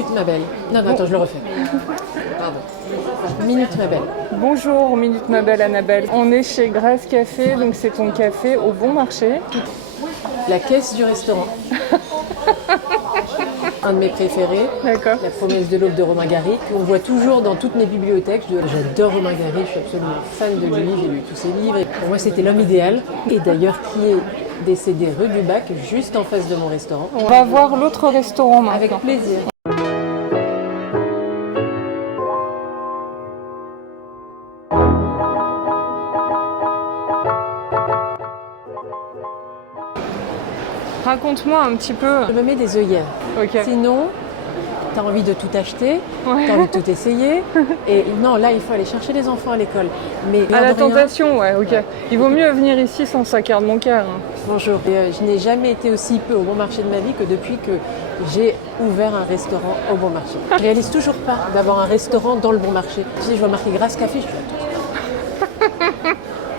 minute, ma belle. Non, attends, je le refais. Pardon. Minute, ma belle. Bonjour, Minute ma belle Annabelle. On est chez Grasse Café, donc c'est ton café au bon marché. La caisse du restaurant. Un de mes préférés. D'accord. La promesse de l'aube de Romain Gary, qu'on voit toujours dans toutes mes bibliothèques. J'adore Romain Gary, je suis absolument fan de lui, j'ai lu tous ses livres. Et pour moi, c'était l'homme idéal. Et d'ailleurs, qui est décédé rue du Bac, juste en face de mon restaurant. On va voir l'autre restaurant maintenant. Avec plaisir. Raconte-moi un petit peu. Je me mets des œillères. Ok. Sinon, tu as envie de tout acheter, Ouais. tu as envie de tout essayer. Et non, là, il faut aller chercher les enfants à l'école. Mais À la l'air de rien, tentation, ouais, ok. Il vaut mieux venir ici sans sa carte bancaire. bonjour. Et, je n'ai jamais été aussi peu au bon marché de ma vie que depuis que j'ai ouvert un restaurant au bon marché. Je réalise toujours pas d'avoir un restaurant dans le bon marché. Tu sais, je vois marqué Grasse Café, je fais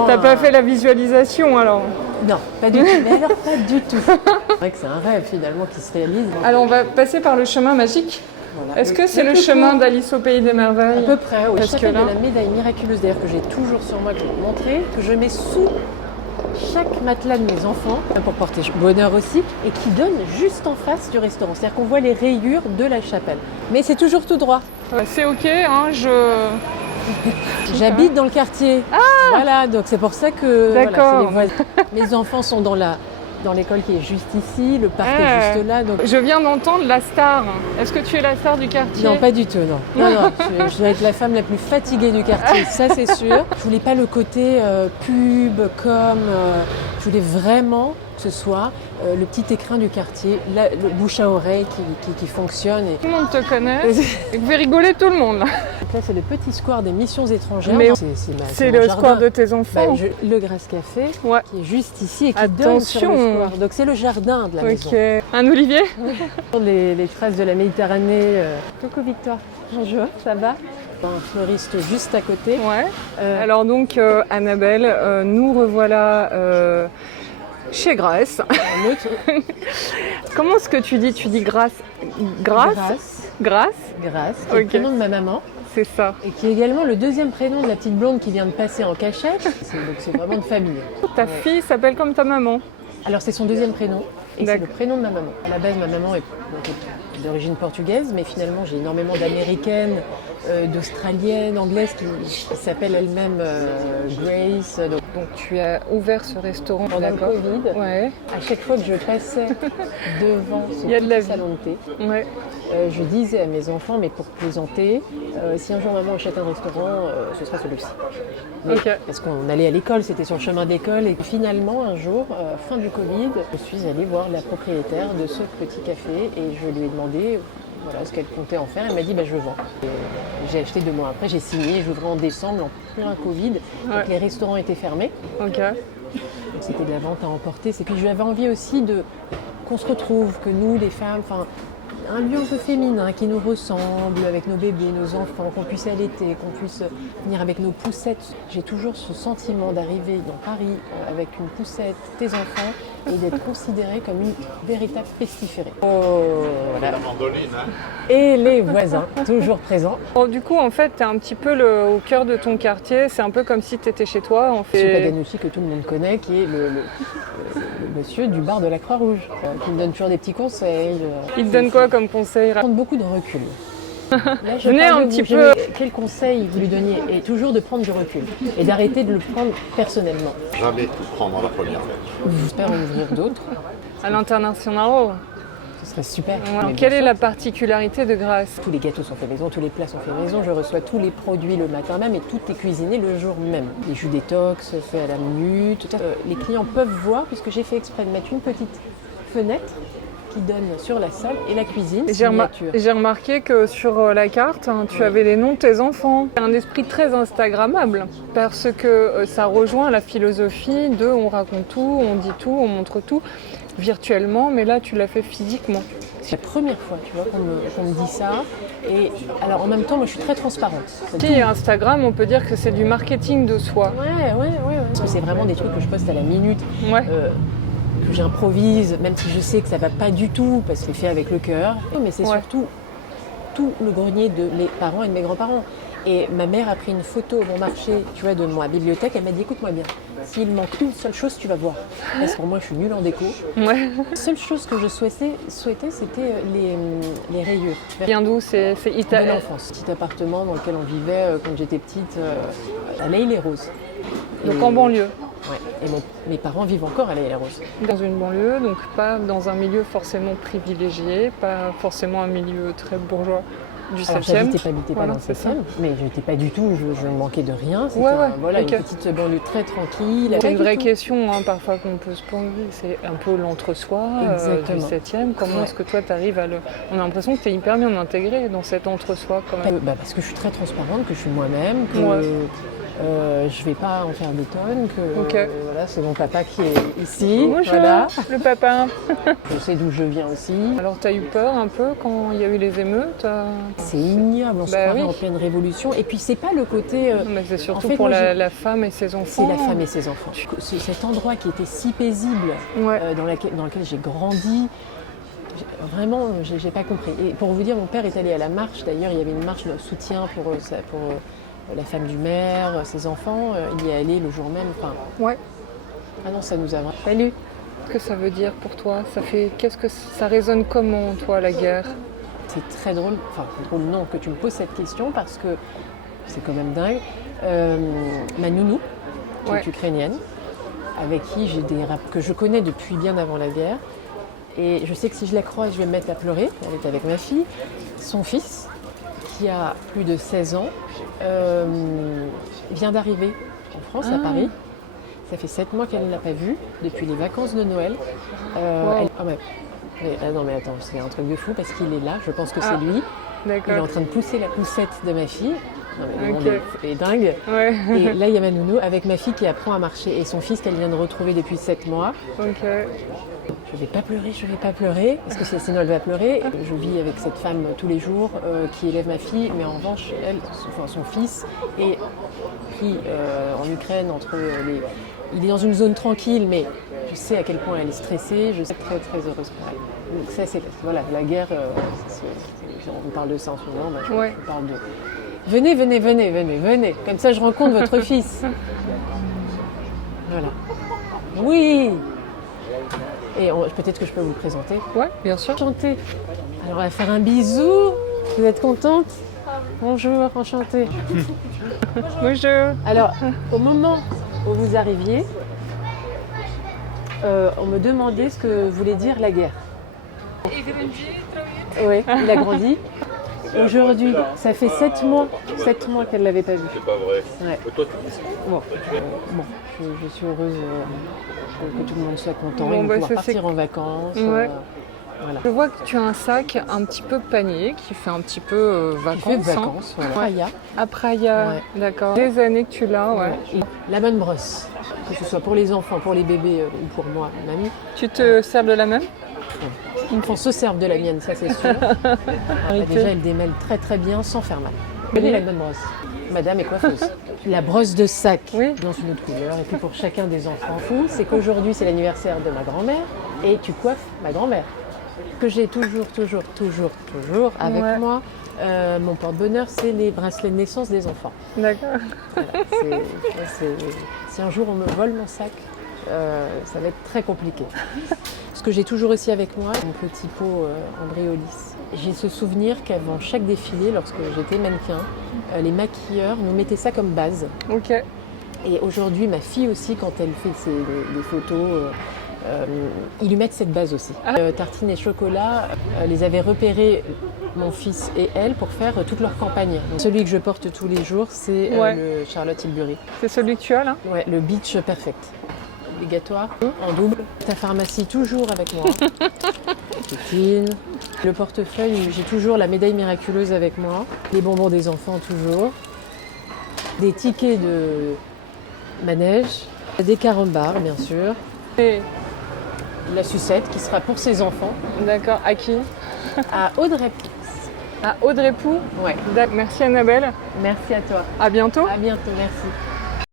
T'as pas fait la visualisation alors? non, pas du tout. Mais alors, pas du tout. C'est vrai que c'est un rêve finalement qui se réalise. Alors on va passer par le chemin magique. Voilà. Est-ce que c'est le chemin d'Alice au Pays des À Merveilles? peu près, oui. Parce Ça que s'appelle là- de la médaille miraculeuse, d'ailleurs, que j'ai toujours sur moi, que je vais te montrer, que je mets sous chaque matelas de mes enfants, pour porter bonheur aussi, et qui donne juste en face du restaurant. C'est-à-dire qu'on voit les rayures de la chapelle. Mais c'est toujours tout droit. C'est ok, hein, J'habite dans le quartier. Voilà, donc c'est pour ça que voilà, D'accord. c'est les voisins. Mes enfants sont dans l'école qui est juste ici, le parc est juste là. Donc... Je viens d'entendre la star. Est-ce que tu es la star du quartier? Non, pas du tout, non. Non, je dois être la femme la plus fatiguée du quartier, ça c'est sûr. Je voulais pas le côté pub, je voulais vraiment que ce soit le petit écrin du quartier, le bouche à oreille qui fonctionne. Et... Tout le monde te connaît. Et vous pouvez rigoler tout le monde là. Donc là, c'est le petit square des missions étrangères. Mais C'est c'est mon le jardin. square de tes enfants. Le Grasse Café, Ouais. qui est juste ici et qui donne sur le Attention. square. Donc c'est le jardin de la maison. Ok. Un olivier? Les phrases de la Méditerranée. Coucou Victoire. Bonjour, ça va? Un fleuriste juste à côté. Ouais. Euh, Alors donc Annabelle, nous revoilà chez Grasse. Un autre. Comment est-ce que tu dis? Tu dis Grasse? Grasse? Grasse? Grasse, qui est Ok. le prénom de ma maman. C'est ça. Et qui est également le deuxième prénom de la petite blonde qui vient de passer en cachette. Donc c'est vraiment de famille. Ta fille s'appelle comme ta maman. Alors c'est son deuxième prénom et c'est D'accord. le prénom de ma maman. À la base, ma maman est d'origine portugaise, mais finalement j'ai énormément d'américaines, d'australiennes, anglaises qui s'appellent elles-mêmes Grace. Donc tu as ouvert ce restaurant Pendant le Covid, Ouais. à chaque fois que je passais devant ce Il y a de la petit vie. salon de thé, Ouais. je disais à mes enfants, mais pour plaisanter, si un jour maman achète un restaurant, ce sera celui-ci. Mais Ok. parce qu'on allait à l'école, c'était sur le chemin d'école. Et finalement, un jour, fin du Covid, je suis allée voir la propriétaire de ce petit café et je lui ai demandé voilà, ce qu'elle comptait en faire. Elle m'a dit je vends. Et j'ai acheté 2 mois après, j'ai signé, j'ouvrais en décembre, en plein Covid. Ouais. Donc les restaurants étaient fermés. Ok. Donc c'était de la vente à emporter. Et puis j'avais envie aussi qu'on se retrouve, que nous, les femmes, un lieu un peu féminin qui nous ressemble, avec nos bébés, nos enfants, qu'on puisse allaiter, qu'on puisse venir avec nos poussettes. J'ai toujours ce sentiment d'arriver dans Paris avec une poussette, tes enfants, et d'être considérée comme une véritable pestiférée. Oh, voilà. La mandoline, hein. Et les voisins, toujours présents. Bon, du coup, en fait, tu es un petit peu au cœur de ton quartier. C'est un peu comme si tu étais chez toi. On Monsieur fait... Paganucci, que tout le monde connaît, qui est le monsieur du bar de la Croix-Rouge, qui me donne toujours des petits conseils. Il te donne quoi comme conseil? Prendre beaucoup de recul. Là, je Venez parle un de petit vous. peu. Quel conseil vous lui donniez? Et toujours de prendre du recul et d'arrêter de le prendre personnellement. Jamais tout prendre à la première fois. J'espère en ouvrir d'autres. À l'international. Ce serait super. Alors, Mais quelle bien est sûr, la particularité de Grasse? tous les gâteaux sont faits maison, tous les plats sont faits maison. Je reçois tous les produits le matin même et tout est cuisiné le jour même. Les jus détox faits à la minute. Les clients peuvent voir, puisque j'ai fait exprès de mettre une petite fenêtre qui donne sur la salle et la cuisine. Signature. J'ai remarqué que sur la carte, tu avais les noms de tes enfants. Un esprit très instagrammable parce que ça rejoint la philosophie de on raconte tout, on dit tout, on montre tout virtuellement, mais là tu l'as fait physiquement. C'est la première fois, tu vois, qu'on me dit ça. Et alors en même temps, moi je suis très transparente. Si Instagram, on peut dire que c'est du marketing de soi. Ouais. Parce que c'est vraiment des trucs que je poste à la minute. Ouais. Que j'improvise, même si je sais que ça va pas du tout, parce que c'est fait avec le cœur. Mais c'est Ouais. surtout tout le grenier de mes parents et de mes grands-parents. Et ma mère a pris une photo au bon marché, tu vois, de ma bibliothèque. Elle m'a dit, écoute-moi bien, s'il manque une seule chose, tu vas voir. Parce que pour moi, je suis nulle en déco. Ouais. La seule chose que je souhaitais c'était les rayures. Viens d'où? C'est De italien. l'enfance. Petit appartement dans lequel on vivait quand j'étais petite, à l'Aille-les-Roses. Donc Et- en banlieue. Ouais. Et mes parents vivent encore à l'Aille-les-Roses. Dans une banlieue, donc pas dans un milieu forcément privilégié, pas forcément un milieu très bourgeois du Alors 7e. j'habitais pas Voilà, dans le c'est ça. 7e, mais je n'étais pas du tout, je ne manquais de rien. C'était Ouais, ouais, voilà, ok. une petite banlieue très tranquille. C'est une Pas vraie du tout. question parfois qu'on peut se poser, c'est un peu l'entre-soi du Exactement. 7e. Comment Ouais. est-ce que toi tu arrives à le... On a l'impression que tu es hyper bien intégré dans cet entre-soi quand même. Parce que je suis très transparente, que je suis moi-même, que Ouais. je vais pas en faire des tonnes, que Ok. voilà, c'est mon papa qui est ici. Bonjour, Voilà. le papa. Je sais d'où je viens aussi. Alors t'as eu peur un peu quand il y a eu les émeutes C'est ignoble, on se Bah croirait oui. en pleine révolution. Et puis c'est pas le côté. Mais c'est surtout En fait, pour moi, la femme et ses enfants. C'est la femme et ses enfants. Cet endroit qui était si paisible, Ouais. dans lequel j'ai grandi, vraiment, j'ai pas compris. Et pour vous dire, mon père est allé à la marche. D'ailleurs, il y avait une marche de soutien pour la femme du maire, ses enfants. Il y est allé le jour même. Enfin, Ouais. ah non, ça nous a. Salut. Qu'est-ce que ça veut dire pour toi? Qu'est-ce que ça résonne comment, toi, la guerre? C'est très drôle. Enfin, drôle non que tu me poses cette question parce que c'est quand même dingue. Ma nounou, qui Ouais. est ukrainienne, avec qui j'ai que je connais depuis bien avant la guerre. Et je sais que si je la croise, je vais me mettre à pleurer. Elle est avec ma fille. Son fils, qui a plus de 16 ans, vient d'arriver en France, à Paris. Ça fait 7 mois qu'elle ne l'a pas vu, depuis les vacances de Noël. Ah ouais. Non mais attends, c'est un truc de fou parce qu'il est là, je pense que c'est lui. Il est en D'accord. train de pousser la poussette de ma fille. Non, mais le Ok. monde est dingue. Ouais. Et là, il y a ma nounou avec ma fille qui apprend à marcher et son fils qu'elle vient de retrouver depuis 7 mois. Ok. Je vais pas pleurer, parce que sinon elle va pleurer. Je vis avec cette femme tous les jours qui élève ma fille, mais en revanche, son fils est pris en Ukraine il est dans une zone tranquille, mais je sais à quel point elle est stressée, je suis très très heureuse pour elle. Donc ça, voilà, la guerre, on parle de ça en ce moment, Ouais. je parle de... Venez, comme ça je rencontre votre fils. Voilà. Oui. Et peut-être que je peux vous le présenter. Ouais, bien sûr. Enchantée. Alors on va faire un bisou. Vous êtes contente? Bonjour, enchantée. Bonjour. Alors, au moment où vous arriviez, on me demandait ce que voulait dire la guerre. Oui, il a grandi. Aujourd'hui, ça fait 7 mois qu'elle ne l'avait pas vu. C'est pas vrai. Ouais. Mais toi, tu Bon, je suis heureuse que tout le monde soit content Bon, et de bah, pouvoir ça, partir c'est- en vacances. Ouais. Voilà. Je vois que tu as un sac un petit peu panier qui fait un petit peu Il vacances. fait de vacances, voilà. Ouais. Praia. À Praia, Ouais. d'accord. Des années que tu l'as, ouais. Et la bonne brosse, que ce soit pour les enfants, pour les bébés ou pour moi, mamie. Tu te sers de la même? On se serve de la mienne, ça c'est sûr. Déjà, elle démêle très très bien sans faire mal. Quelle est la bonne brosse? Madame est coiffeuse. La brosse de sac Oui. dans une autre couleur. Et puis pour chacun des enfants fous, c'est qu'aujourd'hui c'est l'anniversaire de ma grand-mère et tu coiffes ma grand-mère. Que j'ai toujours avec Ouais. moi. Mon porte-bonheur, c'est les bracelets de naissance des enfants. D'accord. Voilà, si un jour on me vole mon sac, ça va être très compliqué. Ce que j'ai toujours aussi avec moi, mon petit pot en briolis. J'ai ce souvenir qu'avant chaque défilé, lorsque j'étais mannequin, les maquilleurs nous mettaient ça comme base. Ok. Et aujourd'hui, ma fille aussi, quand elle fait des photos, ils lui mettent cette base aussi. Tartines et chocolat les avaient repérés, mon fils et elle, pour faire toute leur campagne. Donc, celui que je porte tous les jours, c'est Ouais. le Charlotte Tilbury. C'est celui que tu as là? Ouais, le Beach Perfect. Obligatoire, en double. Ta pharmacie toujours avec moi. Tétine. Le portefeuille, j'ai toujours la médaille miraculeuse avec moi. Les bonbons des enfants toujours. Des tickets de manège. Des carambars, bien sûr. Et... La sucette qui sera pour ses enfants. D'accord. À qui? À Audrey. À Audrey Pou. Ouais. Merci Annabelle. Merci à toi. À bientôt. À bientôt, merci.